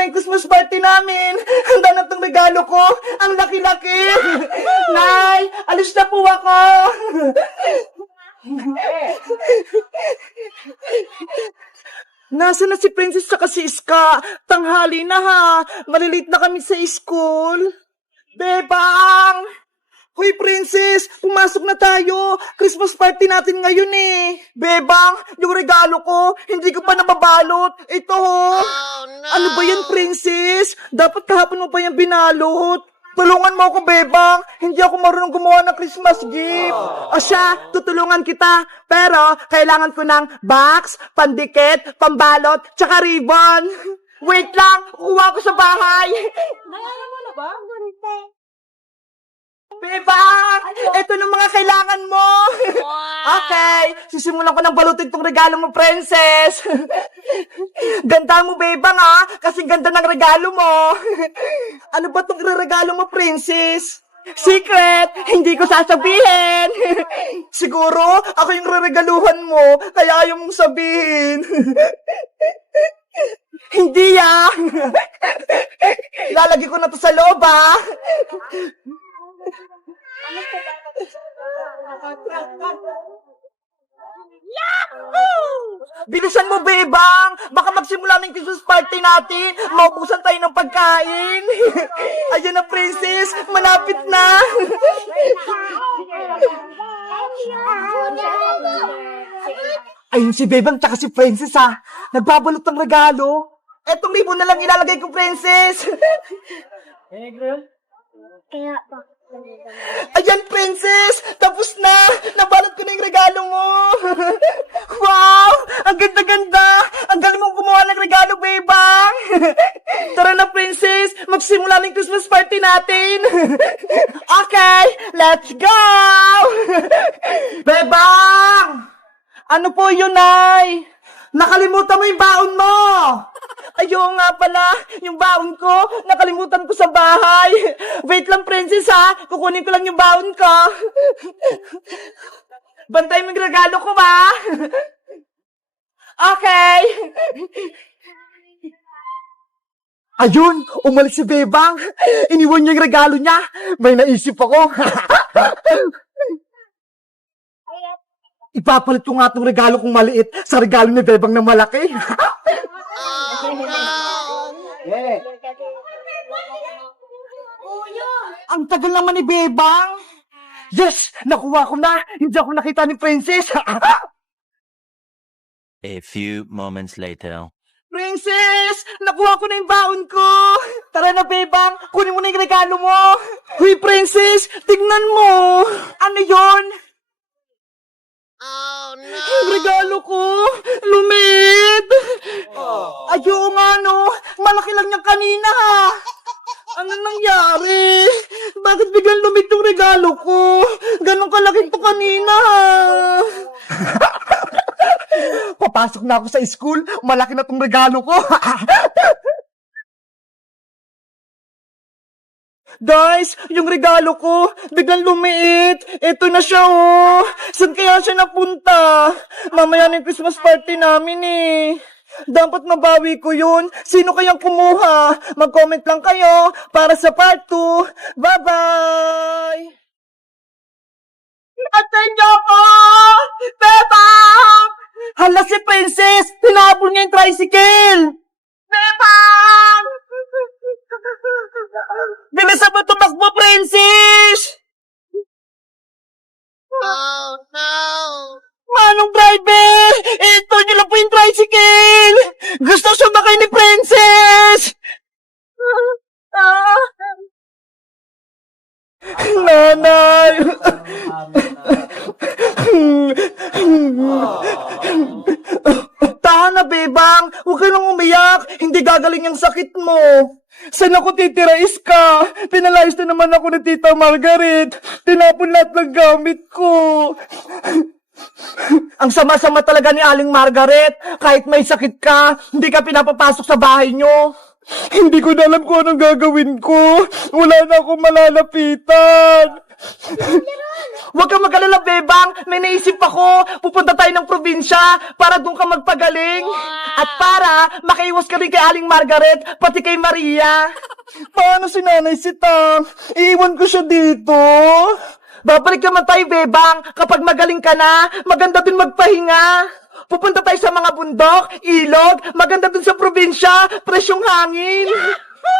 na yung Christmas party namin. Handa na itong regalo ko. Ang laki-laki. Nay, alis na po ako. Nasaan na si Princess saka si Iska? Tanghali na ha. Malilate na kami sa school. Bebang! Hoy, Princess! Pumasok na tayo! Christmas party natin ngayon eh! Bebang! Yung regalo ko, hindi ko pa nababalot! Ito ho! Oh, no. Ano ba yan, Princess? Dapat kahapon mo pa yan binalot! Tulungan mo ako, Bebang! Hindi ako marunong gumawa ng Christmas gift! O siya, tutulungan kita! Pero, kailangan ko ng box, pandikit, pambalot, tsaka ribbon! Wait lang! Kuha ko sa bahay! Nayara mo na ba? Bebang! Ito na mga kailangan mo! Okay, sisimulan ko ng balutin tong regalo mo, Princess! Ganda mo, Bebang, ha? Kasing ganda ng regalo mo! Ano ba tong regalo mo, Princess? Secret! Hindi ko sasabihin! Siguro, ako yung reregaluhan mo, kaya ayaw mong sabihin. Hindi, ah! Lalagay ko na to sa loob, ah! Bilisan mo, Bebang! Baka magsimula ng Christmas party natin! Maubusan tayo ng pagkain! Ayan na, Princess! Malapit na! Ayun si Bebang tsaka si Princess, ha! Nagbabalot ng regalo! Etong ribbon na lang ilalagay ko, Princess! Kaya pa. Ayan, Princess! Tapos na! Nabalot ko na yung regalo mo! Wow! Ang ganda-ganda! Ang galing mong gumawa ng regalo, Bebang! Tara na, Princess! Magsimula ng Christmas party natin! Okay! Let's go! Bebang! Ano po yun, Nay? Nakalimutan mo yung baon mo! Ayaw nga pala, yung baon ko, nakalimutan ko sa bahay. Wait lang, Princess, ha? Kukunin ko lang yung baon ko. Bantay mo yung regalo ko, ba? Okay. Ayun, umalis si Bebang. Iniwan niya yung regalo niya. May naisip ako. Ipapalit ko nga itong regalo kong maliit sa regalo ni Bebang na malaki. Oh, no. Ang tagal naman ni Bebang. Yes! Nakuha ko na! Hindi ako nakita ni Princess! A few moments later. Princess! Nakuha ko na yung baon ko! Tara na, Bebang! Kunin mo na yung regalo mo! Huy, Princess! Tingnan mo! Ano yon? Oh, no. Yung regalo ko! Lumit! Ayaw nga, no? Malaki lang niyang kanina, ha? Ano nangyari? Bakit biglang lumit yung regalo ko? Ganon kalaki to kanina, ha? Papasok na ako sa school, malaki na tong regalo ko. Guys, yung regalo ko, biglang lumiit. Ito na siya, oh. Saan kaya siya napunta? Mamaya na yung Christmas party namin, eh. Dapat mabawi ko yun. Sino kayang kumuha? Mag-comment lang kayo para sa part 2. Bye-bye! Atay niyo ko! Bebang! Hala si Princess! Tinapon niya yung tricycle! Bebang! Bilisan mo tumakbo, Princess! Oh, no. Manong driver! Ito niyo lang po yung tricycle! Gusto sumakay ni Princess! Nanay! Tahan na, Bebang! Huwag ka nang umiyak! Hindi gagaling yung sakit mo! Saan ako titira, Iska? Pinalayas na naman ako ni Tita Margaret! Tinapon lahat ng gamit ko! Ang sama-sama talaga ni Aling Margaret! Kahit may sakit ka, hindi ka pinapapasok sa bahay nyo! Hindi ko na alam kung anong gagawin ko! Wala na akong malalapitan! Huwag kang mag-alala, Bebang. May naisip ako. Pupunta tayo ng probinsya para doon ka magpagaling. At para makaiwas ka rin kay Aling Margaret, pati kay Maria. Paano si Nanay Sitang? Iiwan ko siya dito. Babalik naman tayo, Bebang. Kapag magaling ka na, maganda din magpahinga. Pupunta tayo sa mga bundok, ilog, maganda dun sa probinsya, presyong hangin.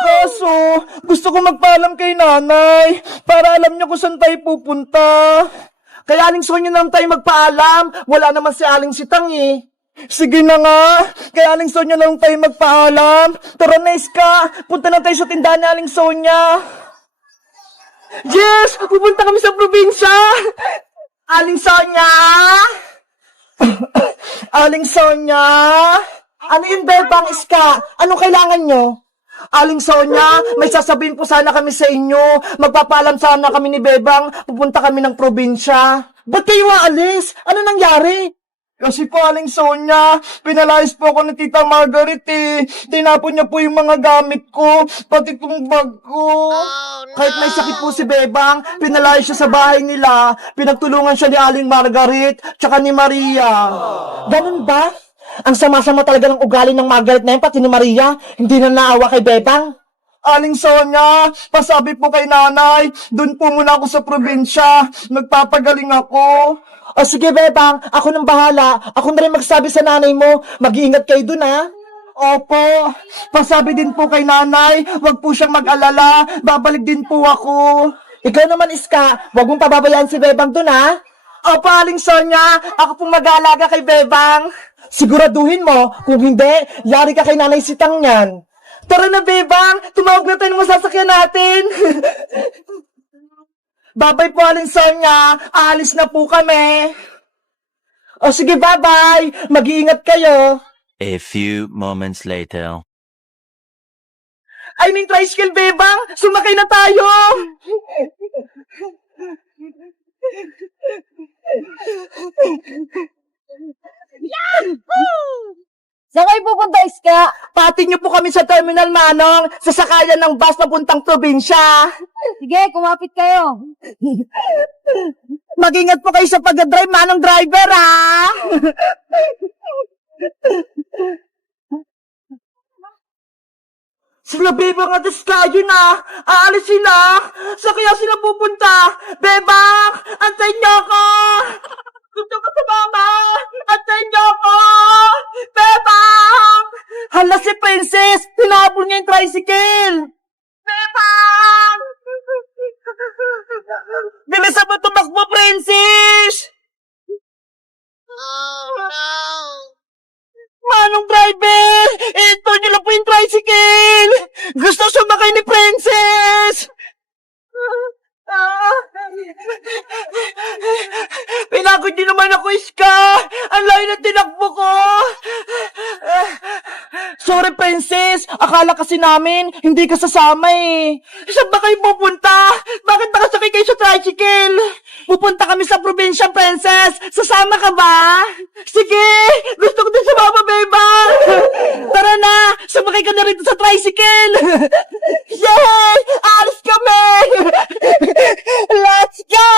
Kaso, gusto ko magpaalam kay nanay para alam niya kung saan tayo pupunta. Kaya Aling Sonia na lang tayo magpaalam. Wala naman si Aling Sitang eh. Sige na nga. Kaya Aling Sonia na lang tayo magpaalam. Tara na, Iska. Punta na tayo sa tindahan ni Aling Sonia. Yes! Pupunta kami sa probinsya! Aling Sonia! Aling Sonia! Ano yun, Bebang, Iska? Anong kailangan nyo? Aling Sonia, may sasabihin po sana kami sa inyo. Magpapaalam sana kami ni Bebang. Pupunta kami ng probinsya. Ba't kayo aalis? Ano nangyari? Kasi po, Aling Sonia, pinalayas po ako ni Tita Margaret eh. Tinapon niya po yung mga gamit ko, pati tong bag ko. Kahit may sakit po si Bebang, pinalayas siya sa bahay nila. Pinagtulungan siya ni Aling Margaret, tsaka ni Maria. Ganun ba? Ang sama-sama talaga ng ugali ng Margaret na yun, pati ni Maria. Hindi na naawa kay Bebang. Aling Sonia, pasabi po kay nanay, dun po muna ako sa probinsya. Magpapagaling ako. O sige, Bebang, ako nang bahala. Ako na rin magsabi sa nanay mo. Mag-iingat kayo dun, ha? Opo. Pasabi din po kay nanay, wag po siyang mag-alala. Babalik din po ako. Ikaw naman, Iska, wag mong pababayaan si Bebang dun, ha? Opo, Aling Sonia, ako pong mag-aalaga kay Bebang. Siguraduhin mo, kung hindi, yari ka kay Nanay Sitang niyan. Tara na, Bebang! Tumawag na tayo ng masasakyan natin! Babay po, Aling Sonia! Aalis na po kami! O sige, bye-bye! Mag-iingat kayo! A few moments later. I mean, tricycle, Bebang! Sumakay na tayo! Saan kayo pupunta, Iska? Pati niyo po kami sa Terminal Manong, sa sakayan ng bus na puntang probinsya. Sige, kumapit kayo. Mag-ingat po kayo sa pag-drive, Manong driver, ha? Sila Bebang at Iska, yun na. Aalis sila. Sa kaya sila pupunta. Bebang, antayin niyo ako. Gusto ko sa mama. Antayin niyo ako. Bebang! Hala si Princess. Tinapon niya yung tricycle. Bebang! Bilisan mo tumakbo, Princess! Oh, no! Manong driver! Ito niyo lang po yung tricycle! Gusto sumakay ni Princess! Pinagod niyo naman ako, Iska! Ang layo na tinakbo ko! Sorry, Princess! Akala kasi namin, hindi ka sasama eh. Saan ba kayo pupunta? Bakit nakasakay kayo sa tricycle? Pupunta kami sa probinsya, Princess! Sasama ka ba? Sige! Gusto ko din sumama, Beba! Tara na! Sumakay ka na rito sa tricycle! Yay! Alis kami! Let's go!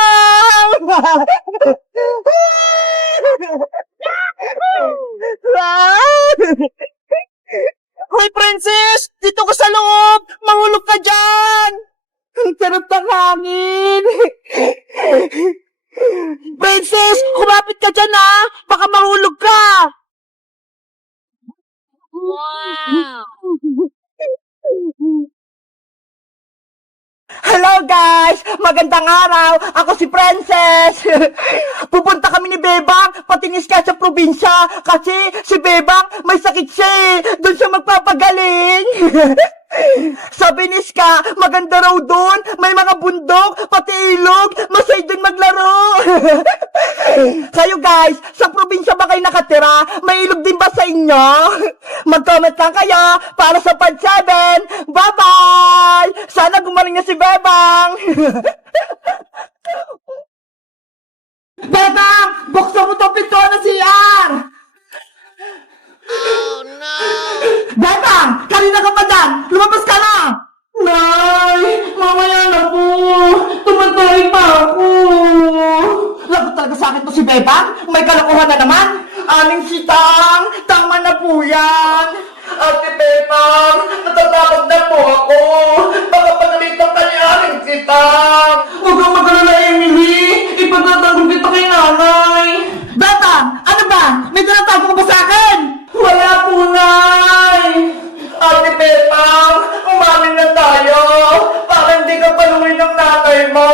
Hoy, Princess! Dito ka sa loob! Mahulog ka dyan! Ang sarap ng hangin! Princess! Kumapit ka dyan, ha! Baka mahulog ka! Wow! Hello guys! Magandang araw! Ako si Princess! Pupunta kami ni Bebang pati ni Iska sa probinsya kasi si Bebang may sakit siya eh! Doon siya magpapagaling! Sabi ni Iska, maganda raw doon, may mga bundok, pati ilog, masay doon maglaro! Kayo guys, sa probinsya ba kayo nakatira? May ilog din ba sa inyo? Mag-comment lang kayo para sa Pod 7! Bye-bye! Sana gumaling na si Bebang! Bebang! Buksan mo itong pinto na CR! Oh, no! Bebang! Kanina ka pa dyan! Lumabas ka na! Nay! Mamaya na po! Tumatay pa sa akin to si Bebang? May kalokohan na naman. Aling sitang, tama na po yan. Ate Bebang, natatakot na po ako. Baka pagalitan ka ni Aling sitang. Huwag kang mag-alala, Emily. Ipagtatanggol kita kay nanay. Bebang, ano ba? May tinatago ka ba sa akin? Wala po, Nay. Ate Bebang, umamin na tayo. Para hindi ka paluin ng nanay mo.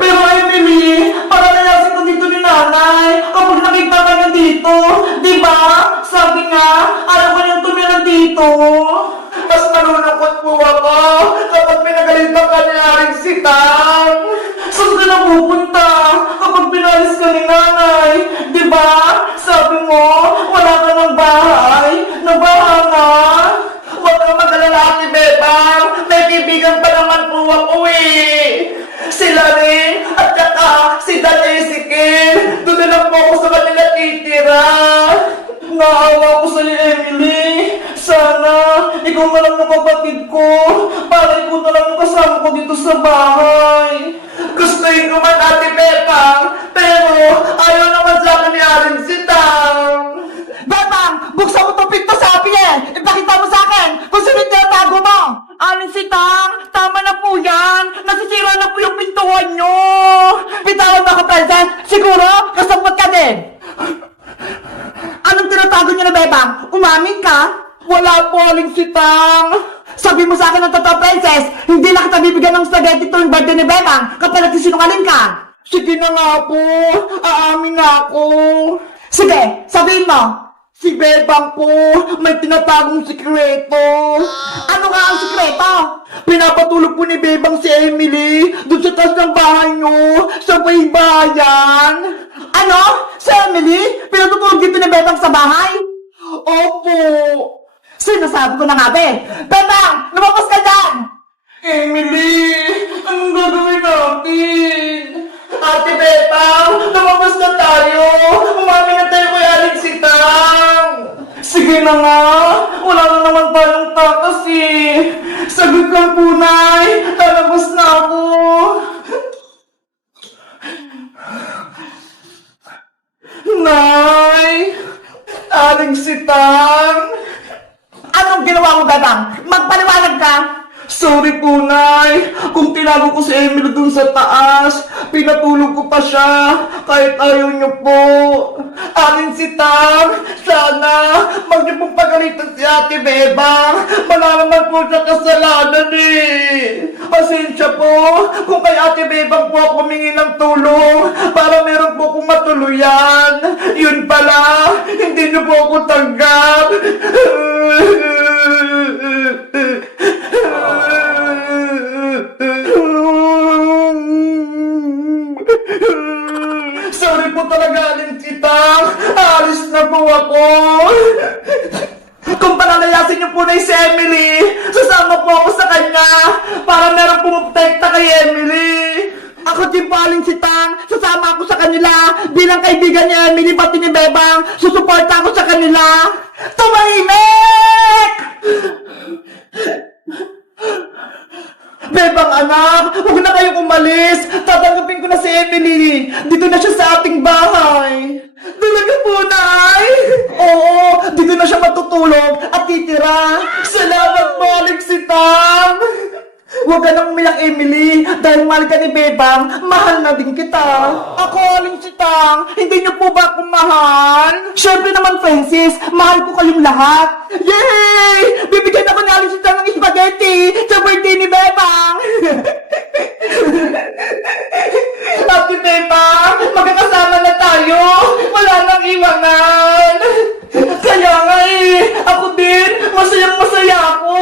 Pero Emily, para nalasin ko dito ni nanay. Kapag nakita ka niya dito, di ba? Sabi nga, ayaw ko niyang tumira dito. Mas malulungkot po ako kapag pinagalitan ka ni Aling Sitang. Saan ka na pupunta kapag pinalis ka ni nanay? Di ba? Sabi mo, wala ka ng bahay. Nabahanga. Huwag kang mag-alala, Ate Bebang. May kaibigan pa naman po ako eh. Sila rin, at saka si Dan Ezekiel. Doon na lang po ako sa kanila titira. Naawa ko sa ni Emily. Sana, ikaw na lang ng kapatid ko. Para ikaw na lang yung kasama ko dito sa bahay. Gustuin ko man, Ate Bebang. Pero, ayaw naman sa akin ni Aling Sitang. Bebang, buksan mo itong pinto, sabi eh. Ipakita mo sa akin kung sino yung tinatago mo. Aling Sitang, tama na po yan. Nasisira na po yung pintuan nyo. Bitawan mo ako, princess. Siguro, kasabot ka din. Anong tinatago nyo na, Bebang? Umamin ka? Wala po, Aling Sitang. Sabi mo sa akin ng totoo, princess, hindi na kita bibigyan ng spaghetti tuwing birthday ni Bebang kapag nagsisinungaling ka. Sige na nga po. Aamin na ako. Sige, sabihin mo. Si Bebang po, may tinatagong sikreto. Ano nga ang sikreto? Pinapatulog po ni Bebang si Emily doon sa taas ng bahay nyo, sa may bayan. Ano? Si Emily? Pinatutulog dito ni Bebang sa bahay? Opo. Sinasabi ko na nga, be. Bebang, lumabas ka dyan! Emily, anong gagawin natin? Ate Bebang, lumabas na tayo. Umamin na tayo kay Aling Sitang. Sige na nga. Wala na naman tayong takas eh. Sagot lang po, Nay. Lalabas na ako. Nay! Aling Sitang! Anong ginawa mo, Bebang? Magpaliwanag ka! Sorry po, Nay. Kung tinago ko si Emily dun sa taas, pinatulog ko pa siya, kahit ayaw niyo po. Aling Sitang, sana, mag niyo pong pagalitan si Ate Bebang. Wala naman po siya kasalanan eh. Pasensya po, kung kay Ate Bebang po ako humingi ng tulong, para meron po akong matuluyan. Yun pala, hindi niyo po ako tanggap. Sorry po talaga, Aling Sitang. Alis na po ako. Kung palalayasin niyo po na si Emily, sasama po ako sa kanya para meron pumuprotekta kay Emily. Ako din po, Aling Sitang. Sasama ako sa kanila bilang kaibigan ni Emily pati ni Bebang. Susuporta ako sa kanila. Tumahimik! Bebang anak, huwag na kayong umalis. Tatanggapin ko na si Emily. Dito na siya sa ating bahay. Talaga po, Nay? Oo, dito na siya matutulog at titira. Salamat po, Aling Sitang. Huwag ka nang umiyak, Emily. Dahil mahal ka ni Bebang, mahal na din kita. Ako, Aling Sitang, hindi niyo po ba ako mahal? Siyempre naman, Francis, mahal ko kayong lahat. Yay! Bibigyan ako ni Aling Sitang ng spaghetti sa birthday ni Bebang. Ate Bebang, magkakasama na tayo. Wala nang iwanan. Kaya nga eh, ako din, masayang-masaya ako.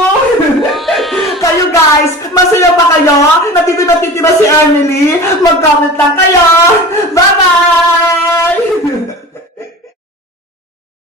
Kayo guys, masaya ba kayo? Natitira si Emily? Mag-comment lang kayo. Bye-bye!